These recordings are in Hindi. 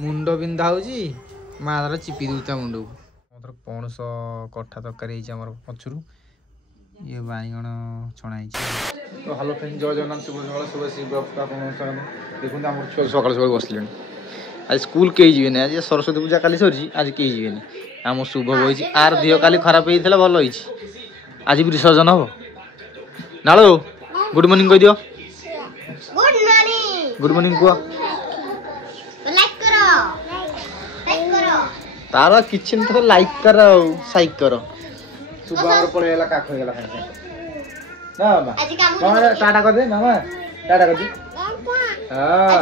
मुंड बिंधा होची माँ तार चिपी दूता मुंड को पणस कठा तरकारी पचर ये बैगण छणा तो हेलो फ्रेंड जय जगन्नाथ शुभ सकाल शुभ शिव देखते आम छुआ सकाल सकाल बसले आज स्कूल कहीं जीवन आज सरस्वती पूजा काली सरी आज कहीं जीवन आम शुभ बही आर देह काली खराब होता भल आज भी विसर्जन हम नालो गुड मॉर्निंग कह दियो गुड मॉर्निंग कह तार किसी तो लाइक कर साइक कर सुबह पड़ेगा काख हो गला ना मामा टाटा कर दे मामा टाटा कर दे हां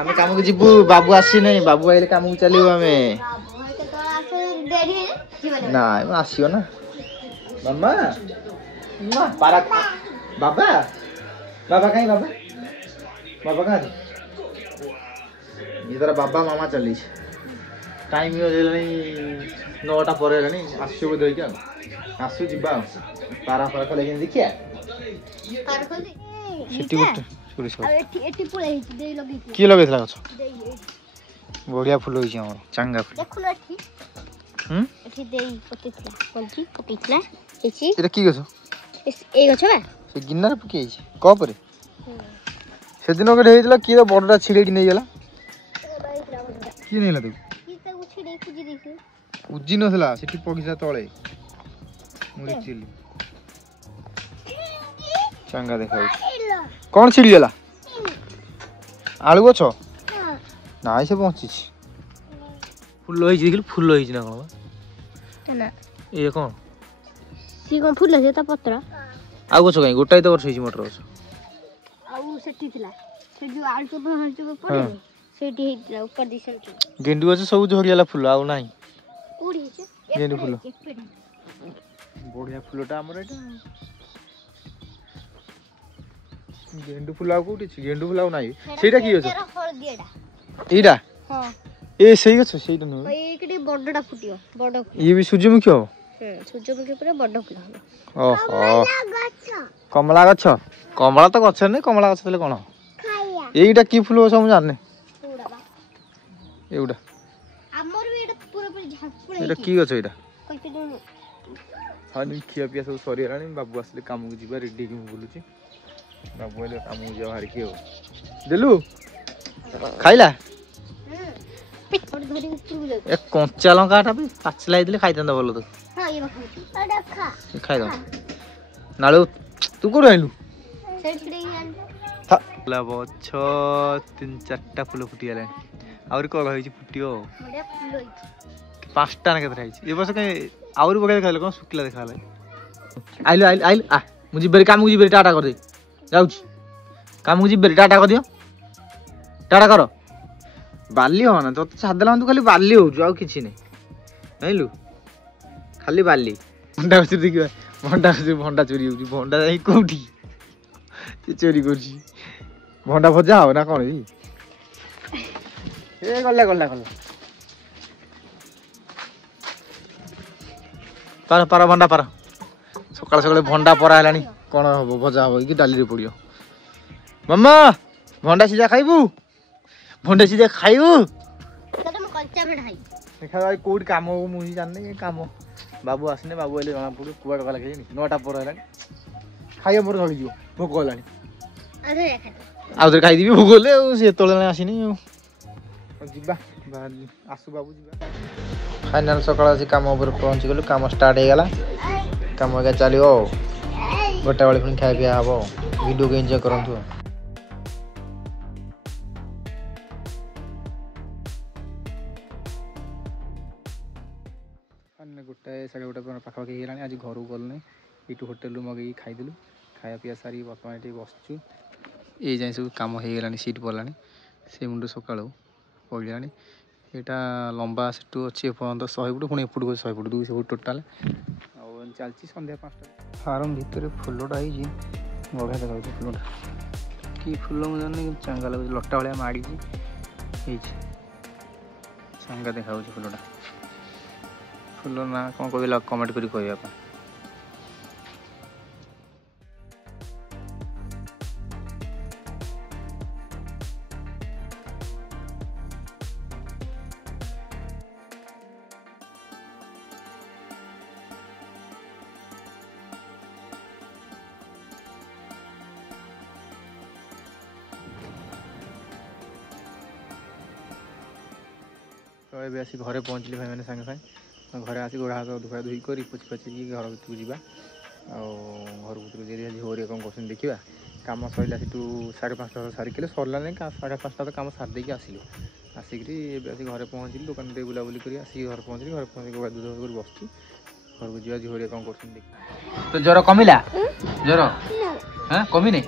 आमे काम को जीबू बाबू आसी नहीं बाबू आइले काम को चलियो आमे ना आसियो ना मम्मा मम्मा पारा बाबा बाबा कहीं बाबा बाबा कहाँ ये तरह बाबा मामा चली टाइम ही 9टा पर आसो बोध आसु जा पारा पारा खोल देखिए किए लगे गछ बढ़िया फुल हो चांगा फुल गिनार पकई कप से दिन गोटे किए बड़ा छिड़े नहीं गला किए नहीं तू उजी नसला सेठी पगिसा तळे मुड़ी चिली चांगा देखा कौन छिड़ी गला आलू गछ ना से पहुंची फुल होई देखिल फुल होई ना कोन ना ए कोन सी कोन फुल है ता पत्रा आ गछ कहीं गोटाई तो वर्ष होई मटर गछ आ सेठी थिला से जो आलू के पड़े सेठी हेतला ऊपर दिसन गेंडू गछ सब झरियाला फुल आउ नाही कोडी हे गेंडू फुल बढ़िया फुलटा हमर एटा गेंडू फुल आउ कोठी छी गेंडू फुल आउ नाही सेटा की गछ हळदियाडा एडा हां ए सही गछ सेटा न एकडी बडडा फुटियो बड ये भी सूर्यमुखी हो सूर्यमुखी पर बड फुल हो ओहो कमला तो गछ नै कमला गछ तले कोन एईटा की फुल हो सब जाने एउडा हमर भी एटा पूरा पूरा झाकपुळे एटा की गछ एटा हानि खिया पिया सब सरी रानी बाबू आसले काम को जीवा रेडी के बोलुची बाबू आले काम को जा हार के हो देलु खाइला एक कंचा लंकाटा भी पाचला दिले खाइतंदा बोल तो हां ये खा खाइ दो नालो तू को रहलु सेठडी था लाबो 6-3-4टा फूल फुटी गेले आउरी को होई छि फुटियो बढिया फूल होई छि 5टा ना केतरा छि ए बस के आउरी बगे खाइले कोन सुखला देखाले आइल आ मुजी बेरी काम मुजी बेरी टाटा कर दे जाउ छि काम मुजी बेरी टाटा कर दियो टाटा करो बाली हो ना तो सादला तू खाली बाली हो जाउ किछि नै हैलु खाली बाली भंडा से देखिबा भंडा चोरी होची भंडा जाई कोठी चोरी करछि भंडा भजा हो ना कोन ए गल्ला पारा भंडा पारा सकाळ सकाळ भंडा परा हलानी कोन हो भजा हो कि डाली रे पडियो मम्मा भंडा सिजा खाइबू भंडा सिजा खाइबू तो म कच्चा भंडा खाइ देखा भाई कोड काम हो मुही जानने काम बाबू आसने बाबू आले जना पडो कुआड गला के 9टा पर हलानी खाइयो मोर धली जियो भोक हलानी आउरे खाइ दिबी भोक ले से तोले आसीनी जिबा आसु बाबू जिबा फाइनल सकाळ से काम ऊपर पहुंच गेलु काम स्टार्ट हे गला काम के चलियो गोटा वाले पुनी खाइ पिया हबो वीडियो के एंजॉय करंतु अन्य गोटा साडे गोटा पर पाखा के गेलानी आज घर गल नै इटू होटल रु मगे खाइ दिलु खाया पिया सारी बर्तमान एठी बसचु ए जाय सब काम हे गेलानी सीट पलानी से मुंडो सकाळ पड़िलानी एटा लंबा सेटू अच्छी पर्यंत 100 फुट पुणी एपट को 100 फुट 200 फुट टोटाल चलती संध्या 5टा फार्म भितर फुलटा है बढ़िया देखा फुलटा कि फुल मुझे जानी चांगा लगे लटा भाया माड़ी चांगा देखा फुलटा फुल ना कौन कह कमेंट कर कहवाप ଏବେ ଆସି ଘରେ ପହଞ୍ଚିଲି ଭାଇମାନେ ସାଙ୍ଗେ ସାଙ୍ଗେ ଘରେ ଆସି ଗୋଡ଼ ହାତ ଧୁଆ ଧୁଇ କରି ପୋଛି ପୋଛିକି ଘର ଭିତରକୁ ଯିବା ଆଉ ଘର ଭିତରକୁ ଯାଇ ଆଜି ହୋରିଆ କ'ଣ କରୁଛନ୍ତି ଦେଖିବା କାମ ସରିଲା ସେଠୁ 5:30 ସାରିଥିଲେ ସରିଲା ନାହିଁ 5:30 କାମ ସାରି ଦେଇକି ଆସିଲୁ ଆସିକିରି ଏବେ ଆସି ଘରେ ପହଞ୍ଚିଲି ଦୋକାନ ଟିକେ ବୁଲାବୁଲି କରି ଆସିକି ଘରେ ପହଞ୍ଚିଲି ଗାଧୁଆ କରି ବସିଛି ଘରକୁ ଯିବା ଆଜି ହୋରିଆ କ'ଣ କରୁଛନ୍ତି ଦେଖି ତ ଜ୍ୱର କମିଲା ଜ୍ୱର ହଁ କମିନି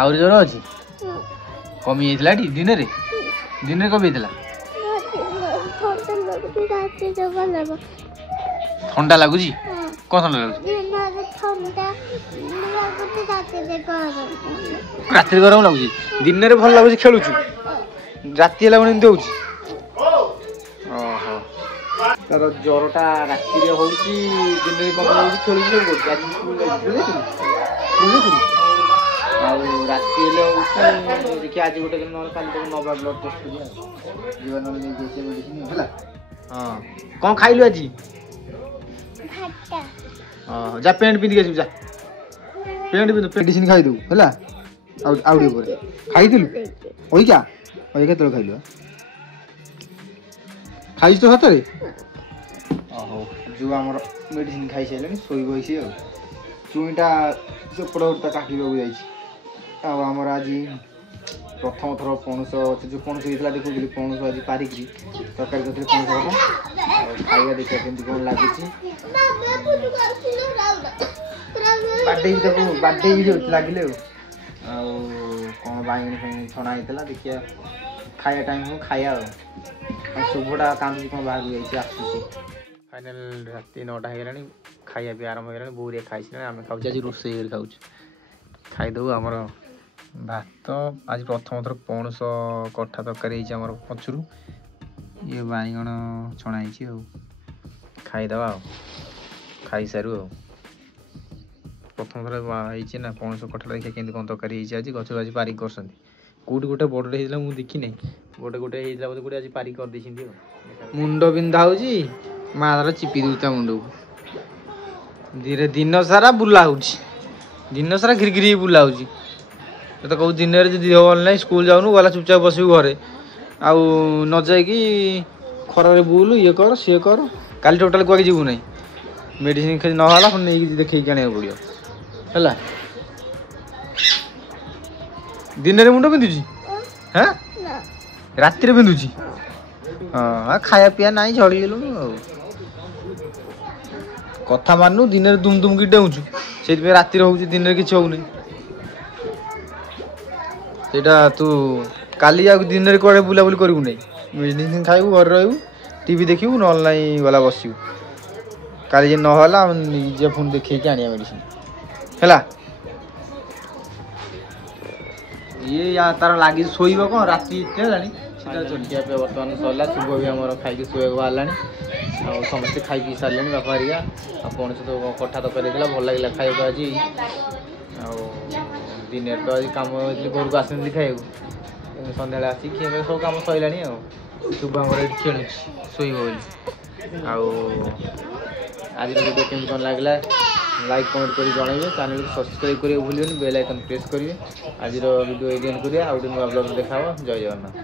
ଆହୁରି ଜ୍ୱର ଅଛି କମି ଯାଇଥିଲା ଏଠି ଦିନରେ କମି ଯାଇଥିଲା ଥଣ୍ଡା ଲାଗୁଛି କ'ଣ ଥଣ୍ଡା ଲାଗୁଛି ରାତିରେ ଗରମ ଲାଗୁଛି ଦିନରେ ଭଲ ଲାଗୁଛି ଖେଳୁଛୁ ରାତି ହେଲା ପୁଣି ଏମିତି ହଉଛି ଓହୋ ତାର ଜ୍ୱରଟା ରାତିରେ ହଉଛି ଦିନରେ କମି ଯାଉଛି ଖେଳୁଛି ସବୁ କରୁଛି ଆଜି ସ୍କୁଲ ଯାଇଥିଲି ଆଉ ରାତି ହେଲେ ହଉଛି ଦେଖିଆ ଆଜି ଗୋଟେ ଦିନ ନହେଲେ କାଲି ତାକୁ ନବା ବ୍ଲଡ୍ ଟେଷ୍ଟ କରିବା ଯିବା ନହେଲେ ନେଇକି ଆସିବା ମେଡ଼ିସିନ ହେଲା ହଁ କ'ଣ ଖାଇଲୁ ଆଜି ହଁ ଯା ପ୍ୟାଣ୍ଟ ପିନ୍ଧିକି ଆସିବୁ ଯା ପ୍ୟାଣ୍ଟ ପିନ୍ଧୁ ମେଡ଼ିସିନ ଖାଇଦେବୁ ହେଲା ଆଉ ଟିକେ ପରେ ଖାଇଥିଲୁ ଅଇକା କେତେବେଳେ ଖାଇଲୁ ଖାଇଛୁ ତ ସତରେ ହଉ ଯେଉଁ ଆମର ମେଡ଼ିସିନ ଖାଇସାରିଲାଣି ଶୋଇ ବଇଛି ଆଉ ଚୁଇଁଟା ସେପଟ ତା କାଟିବାକୁ ଯାଇଛି ଆଉ ଆମର ଆଜି ପ୍ରଥମ ଥର ପଣସ ଯେଉଁ ପଣସ ହେଇଥିଲା ଦେଖୁଥିଲି ପଣସ ଆଜି ପାରିକିରି ତରକାରୀ କରିଥିଲି ପଣସ କଥା ଆଉ ଖାଇବା ଦେଖିବା କେମିତି କ'ଣ ଲାଗୁଛି ବାଡ଼େଇବି ଯାଉଛି ଲାଗିଲେ ଆଉ କ'ଣ ବାଇଗଣ ଫାଇଗଣ ଛଣା ହେଇଥିଲା ଦେଖିବା ଖାଇବା ଟାଇମ୍ ହଉ ଖାଇବା ଆଉ ଶୁଭଟା କାନ୍ଦୁଛି କ'ଣ ବାହାରକୁ ଯାଇଛି ଆସୁଛି ଫାଇନାଲ ରାତି 9ଟା ହେଇଗଲାଣି ଖାଇବା ବି ଆରମ୍ଭ ହେଇଗଲାଣି ବୋଉରେ ଖାଇସାରିଲାଣି ଆମେ ଖାଉଛୁ ଆଜି ରୋଷେଇ କରି ଖାଉଛୁ ଖାଇଦେବୁ ଆମର ଭାତ ଆଜି ପ୍ରଥମ ଥର ପଣସ କଠା ତରକାରୀ ହେଇଛି ଆମର ପଛରୁ ଇଏ ବାଇଗଣ ଛଣା ହେଇଛି ଆଉ ଖାଇଦେବା ଆଉ ଖାଇସାରୁ ଆଉ ପ୍ରଥମ ଥର ହେଇଛି ନା ପଣସ କଠାଟା ଦେଖିବା କେମିତି କ'ଣ ତରକାରୀ ହେଇଛି ଆଜି ଗଛରୁ ଆଜି ପାରିକି କରୁଛନ୍ତି କେଉଁଠି ଗୋଟେ ବଡ଼ଟେ ହେଇଥିଲା ମୁଁ ଦେଖିନାହିଁ ଗୋଟେ ହେଇଥିଲା ବୋଧେ ଗୋଟେ ଆଜି ପାରିକି କରିଦେଇଛନ୍ତି ଆଉ ମୁଣ୍ଡ ବିନ୍ଧା ହେଉଛି ମା ତାର ଚିପି ଦେଉଛି ତା ମୁଣ୍ଡକୁ ଦିନ ସାରା ବୁଲା ହେଉଛି ଦିନ ସାରା ଘିରି ଘିରି ବୁଲା ହେଉଛି ତ କହୁଛି ଦିନରେ ଯଦି ଦେହ ଭଲ ନାହିଁ ସ୍କୁଲ ଯାଉନୁ ଗଲା ଚୁପଚାପ ବସିବୁ ଘରେ ଆଉ ନ ଯାଇକି ଖରାରେ ବୁଲ ଇଏ କର ସିଏ କର କାଲି ଟୋଟାଲ କୁଆଡ଼େ ଯିବୁ ନାହିଁ ମେଡ଼ିସିନ ଖାଇ ନହେଲା ପୁଣି ନେଇକି ଦେଖେଇକି ଆଣିବାକୁ ପଡ଼ିବ ହେଲା ଦିନରେ ମୁଣ୍ଡ ବିନ୍ଧୁଛି ହଁ ରାତିରେ ବିନ୍ଧୁଛି ହଁ ଖାଇବା ପିଇବା ନାହିଁ ଝଡ଼ିଗଲୁଣି ଆଉ କଥା ମାନୁ ଦିନରେ ଦୁମ ଦୁମକି ଡେଉଁଛୁ ସେଇଥିପାଇଁ ରାତିରେ ହଉଛି ଦିନରେ କିଛି ହଉନି ସେଇଟା ତୁ କାଲି ଆଉ ଦିନରେ କୁଆଡ଼େ ବୁଲାବୁଲି କରିବୁ ନାହିଁ ମେଡ଼ିସିନ ଖାଇବୁ ଘରେ ରହିବୁ ଟିଭି ଦେଖିବୁ ନହେଲେ ନାହିଁ ଗଲା ବସିବୁ କାଲି ଯେ ନହେଲା ନିଜେ ପୁଣି ଦେଖେଇକି ଆଣିବା ମେଡ଼ିସିନ ହେଲା ଇଏ ତାର ଲାଗି ଶୋଇବ କ'ଣ ରାତି ଏତେ ହେଲାଣି ସେଟା ଖିଆ ପିଆ ବର୍ତ୍ତମାନ ସରିଲା ଶୁଭ ବି ଆମର ଖାଇକି ଶୋଇବାକୁ ବାହାରିଲାଣି ଆଉ ସମସ୍ତେ ଖାଇ ପିଇ ସାରିଲେଣି ବାପା ହେରିକା ଆଉ ପଣସ ତ କଠା ତରକାରୀ ହେଇଥିଲା ଭଲ ଲାଗିଲା ଖାଇବାକୁ ଆଜି ଆଉ ଦିନରେ ତ ଆଜି କାମ ହେଇଥିଲି ଘରକୁ ଆସିନଥିଲି ଖାଇବାକୁ ସନ୍ଧ୍ୟାବେଳେ ଆସିକି ଖିଆ ପିଆ ସବୁ କାମ ସରିଲାଣି ଆଉ ଶୁଭ ଆମର ଏଠି ଖେଳୁଛି ଶୋଇବ ବୋଲି ଆଉ ଆଜିର ଭିଡ଼ିଓ କେମିତି କ'ଣ ଲାଗିଲା ଲାଇକ୍ କମେଣ୍ଟ କରି ଜଣାଇବେ ଚ୍ୟାନେଲକୁ ସବସ୍କ୍ରାଇବ୍ କରିବାକୁ ଭୁଲିବେନି ବେଲ୍ ଆଇକନ୍ ପ୍ରେସ୍ କରିବେ ଆଜିର ଭିଡ଼ିଓ ଏଇଠି କରିବା ଆଉ ଗୋଟେ ନୂଆ ବ୍ଲଗ୍ରେ ଦେଖା ହେବ ଜୟ ଜଗନ୍ନାଥ।